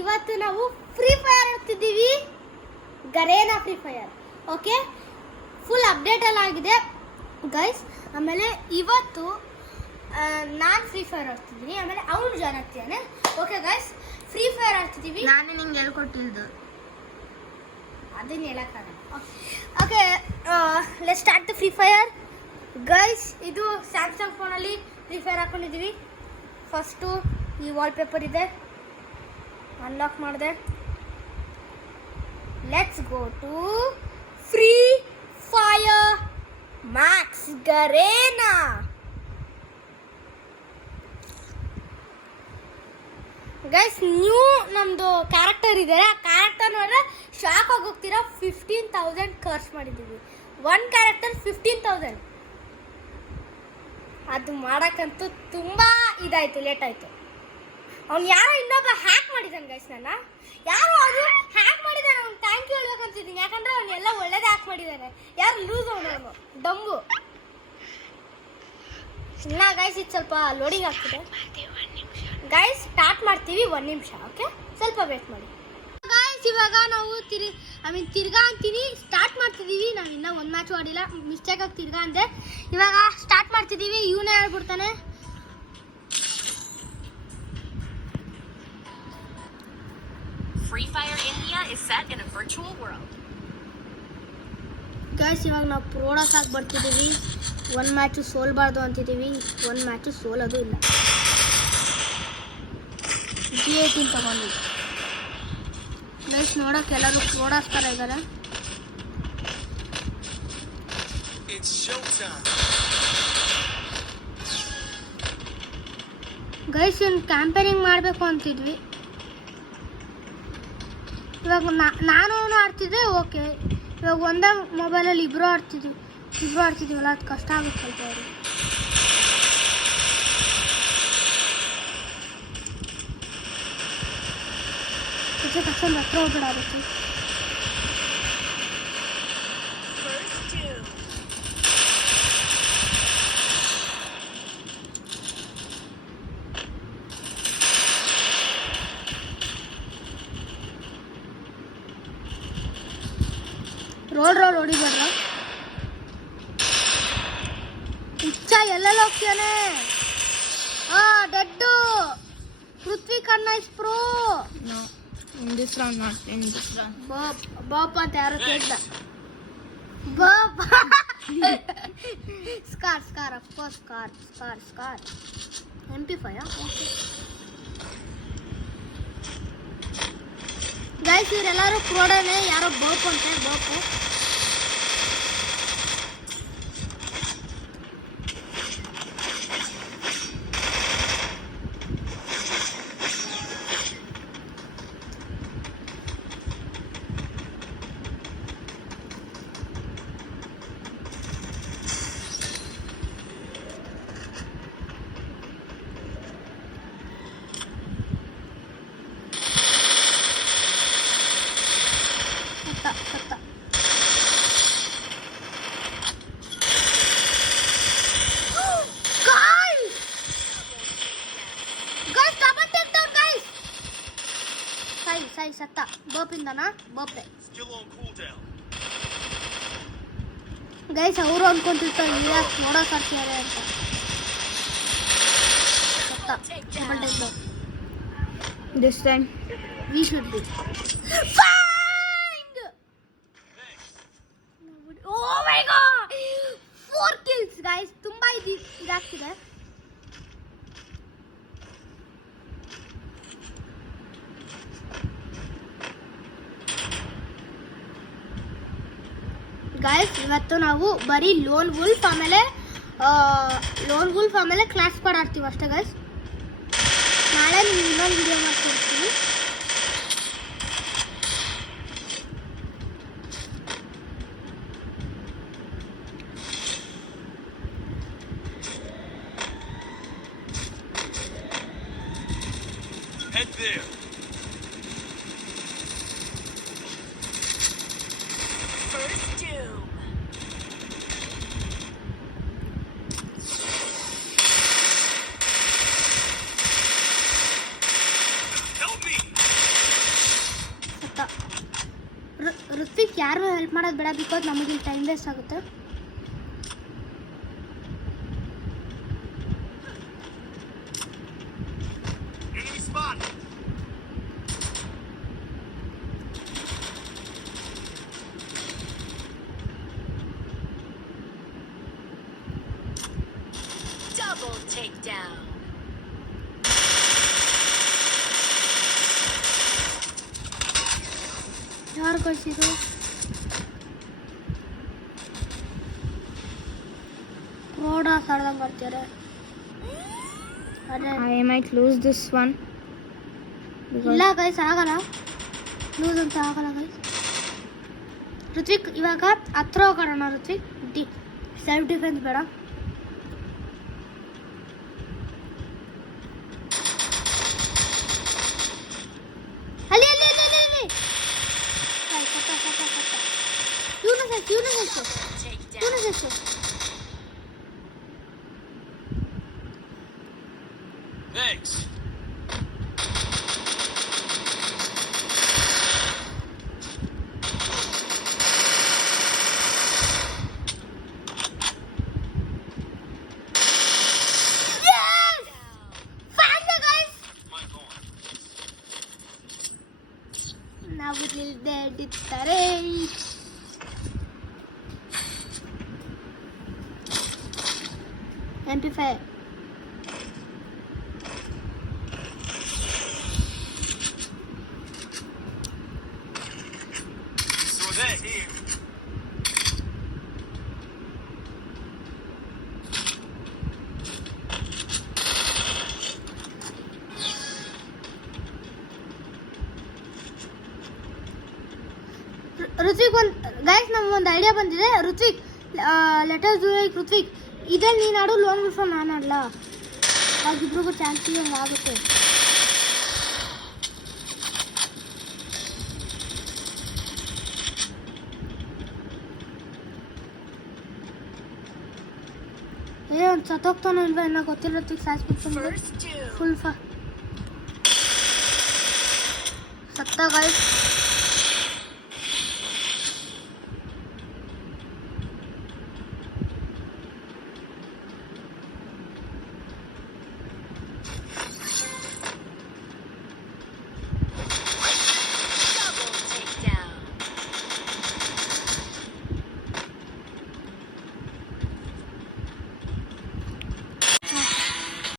ಇವತ್ತು ನಾವು free fire ಆಡ್ತಿದ್ದೀವಿ, Garena free fire. Okay, full update ಎಲ್ಲ ಆಗಿದೆ ಗೈಸ್. ಆಮೇಲೆ ಇವತ್ತು ನಾನು ಫ್ರೀ ಫೈರ್ ಆಡ್ತಿದ್ದೀನಿ, ಆಮೇಲೆ ಅವನು ಜಾಯ್ನ್ ಆಗ್ತಿದ್ದಾನೆ. ಓಕೆ ಗೈಸ್, ಫ್ರೀ ಫೈರ್ ಆಡ್ತಿದ್ದೀವಿ. ನಾನು ನಿಂಗೆ ಹೇಳ್ಕೊಟ್ಟಿದ್ದು ಅದನ್ನ ಹೇಳಕ್ಕಾಗಲ್ಲ. Okay, let's start the free fire guys. ಇದು ಸ್ಯಾಮ್ಸಂಗ್ ಫೋನಲ್ಲಿ ಫ್ರೀ ಫೈರ್ ಹಾಕೊಂಡಿದ್ದೀವಿ. ಫಸ್ಟು ಈ ವಾಲ್ಪೇಪರ್ ಇದೆ, ಅನ್ಲಾಕ್ ಮಾಡಿದೆ. Let's go to free fire max Garena. Guys, new ನಮ್ಮದು ಕ್ಯಾರೆಕ್ಟರ್ ಇದೆ. ಆ ಕ್ಯಾರೆಕ್ಟರ್ ನೋಡಿದ್ರೆ ಶಾಕ್ ಆಗೋಗ್ತೀರಾ. 15,000 ಖರ್ಚು ಮಾಡಿದ್ದೀವಿ. One character 15,000. ಅದು ಮಾಡೋಕ್ಕಂತೂ ತುಂಬ ಇದಾಯಿತು, ಲೇಟ್ ಆಯಿತು. ಅವ್ನು ಯಾರೋ ಇನ್ನೊಬ್ಬ ಹ್ಯಾಕ್ ಮಾಡಿದ್ದಾನೆ ಗೈಸ್. ನನ್ನ ಯಾರು ಅದು ಹ್ಯಾಕ್ ಮಾಡಿದ್ದಾನೆ, ಅವ್ನು ಥ್ಯಾಂಕ್ ಯು ಹೇಳ್ಬೇಕಂತಿದ್ದೀನಿ. ಯಾಕಂದರೆ ಅವನ್ನೆಲ್ಲ ಒಳ್ಳೇದೇ ಹ್ಯಾಕ್ ಮಾಡಿದ್ದಾನೆ. ಯಾರು ಲೂಸ್ ಅವನು ಡಂಬು. ಇಲ್ಲ ಗೈಸ್, ಇದು ಸ್ವಲ್ಪ ಲೋಡಿಂಗ್ ಆಗ್ತಿದೆ ಗೈಸ್. ಸ್ಟಾರ್ಟ್ ಮಾಡ್ತೀವಿ, 1 ನಿಮಿಷ. ಓಕೆ, ಸ್ವಲ್ಪ ವೇಟ್ ಮಾಡಿ ಗೈಸ್. ಇವಾಗ ನಾವು ತಿರ್ಗಾ ಅಂತೀನಿ, ಸ್ಟಾರ್ಟ್ ಮಾಡ್ತಿದ್ದೀವಿ. ನಾವು ಇನ್ನೂ ಒಂದು ಮ್ಯಾಚ್ ಆಡಿಲ್ಲ, ಮಿಸ್ಟೇಕ್ ಆಗಿ ತಿರ್ಗಾ ಅಂದೆ. ಇವಾಗ ಸ್ಟಾರ್ಟ್ ಮಾಡ್ತಿದ್ದೀವಿ. ಇವನೇ ಹೇಳ್ಬಿಡ್ತಾನೆ. Free Fire India is set in a virtual world. Guys, ಇವಾಗ ನಾವು ಪ್ರೋಡಕ್ಟ್ ಆಗಿ ಬರ್ತಿದ್ದೀವಿ. ಒಂದು ಮ್ಯಾಚು ಸೋಲ್ಬಾರ್ದು ಅಂತಿದ್ದೀವಿ. ಒಂದು ಮ್ಯಾಚು ಸೋಲೋದು ಇಲ್ಲ. G18 ತಗೊಂಡು ಗೈಸ್, ನೋಡೋಕೆ ಎಲ್ಲರೂ ಪ್ರೋಡಕ್ಟ್ ಥರ ಇದ್ದಾರೆ. ಗೈಸ್, ಇವ್ನು ಕ್ಯಾಂಪೇನಿಂಗ್ ಮಾಡಬೇಕು ಅಂತಿದ್ವಿ. ಇವಾಗ ನಾನು ಆಡ್ತಿದ್ದೆ. ಓಕೆ, ಇವಾಗ ಒಂದೇ ಮೊಬೈಲಲ್ಲಿ ಇಬ್ಬರು ಆಡ್ತಿದ್ದೀವಲ್ಲ, ಅದು ಕಷ್ಟ ಆಗುತ್ತೆ ಸ್ವಲ್ಪ ಅವ್ರಿಗೆ. ಕಷ್ಟ ಹತ್ರ ಹೋಗ್ಬಿಡಾಗುತ್ತೆ. ರೋಡ್ ಹೊಡಿಬೇಡ್ರ. ಇಚ್ಛ ಎಲ್ಲೆಲ್ಲ ಹೋಗ್ತಾನೆ. ಡೆಡ್ಡು ಪೃಥ್ವಿ ಕಣ್ಣ is pro. in this round, not in this round. Baap ಅಂತ ಯಾರು ಕೇಳ್ದ. Baap scar of course. Scar MP5. Okay guys, ಇವರೆಲ್ಲರೂ ಪ್ರೋಡನೆ. ಯಾರೋ ಬಾಪ್ ಅಂತೆ, ಬಾಪು. ಸೈ ಸತ್ತ. ಬೋಪಿಂದನಾ? ಬೋಪೆ ಗೈಸ್. ಅವರು ಅನ್ಕೊಂತಿರ್ತಾರೆ ನೋಡೋ ಸಾರ್ಸಿಯಾರೆ ಅಂತ. ಸತ್ತ. This time we should be find. Oh my god, 4 kills guys. ತುಂಬಾ ಇದಾಗ್ತಿದೆ. ಗೈಸ್, ಇವತ್ತು ನಾವು ಬರೀ ಲೋನ್ ವುಲ್ಫ್ ಆಮೇಲೆ ಕ್ಲಾಸ್ ಸ್ಕ್ವಾಡ್ ಆಡ್ತೀವಿ ಅಷ್ಟೇ ಗೈಸ್. ನಾಳೆ ನಿಮ್ಗೆ ಇನ್ನೊಂದು ವಿಡಿಯೋ ಮಾಡ್ಕೊಡ್ತೀವಿ. Head there. First doom. Help me! ಯಾರು ಹೆಲ್ಪ್ ಮಾಡೋದು ಬೇಡ, ಬಿಕಾಸ್ ನಮಗೆ ಇಲ್ಲಿ ಟೈಮ್ ವೇಸ್ಟ್ ಆಗುತ್ತೆ. Enemy spotted. Double takedown. ಯಾರು ಕಳಿಸಿದ್ರು? ರೋಡ ಸಾಡ್ದಂಗೆ ಬರ್ತಾರೆ. ಅದೇ I might lose this one. ಇಲ್ಲ ಗೈಸ್, ಆಗಲ್ಲ. ಲೂಸ್ ಅಂತ ಆಗಲ್ಲ ಗೈಸ್. ಋತ್ವಿಕ್ ಇವಾಗ ಹತ್ರ ಹೋಗೋಣ. ಋತ್ವಿಕ್ ಸೆಲ್ಫ್ ಡಿಫೆನ್ಸ್ ಬೇಡ. ಅಲ್ಲಿ ಅಲ್ಲಿ ಅಲ್ಲಿ ಅಲ್ಲಿ ಅಲ್ಲಿ ಇವನು Thanks. ನಾವು ನಿಲ್ದೆ ಇಡ್ತಾರೆ. MP5 So they're here. Ritwik ಗೈಸ್ ನಮ್ಗೆ ಒಂದು ಐಡಿಯಾ ಬಂದಿದೆ. ಋತ್ವಿಕ್ ಲೆಟರ್ಸ್ ಋತ್ವಿಕ್ ಇದ್ರಲ್ಲಿ ನೀನು ಆಡು, ಲೋನ್ ಬಿಫೋ ನಾನು ಆಡಲ್ಲ. ಆಗಿಬ್ರಿಗೂ ಚಾನ್ಸ್ ಆಗುತ್ತೆ. ಒಂದು ಸತ್ತೋಗ್ತಾನೋ ಇಲ್ವಾ ಏನೋ ಗೊತ್ತಿಲ್ಲ. ಋತ್ವಿಕ್ ಸಾಯಿಸ್ಬಿಟ್ಟು First two. ಫುಲ್ ಸತ್ತ ಗೈಸ್.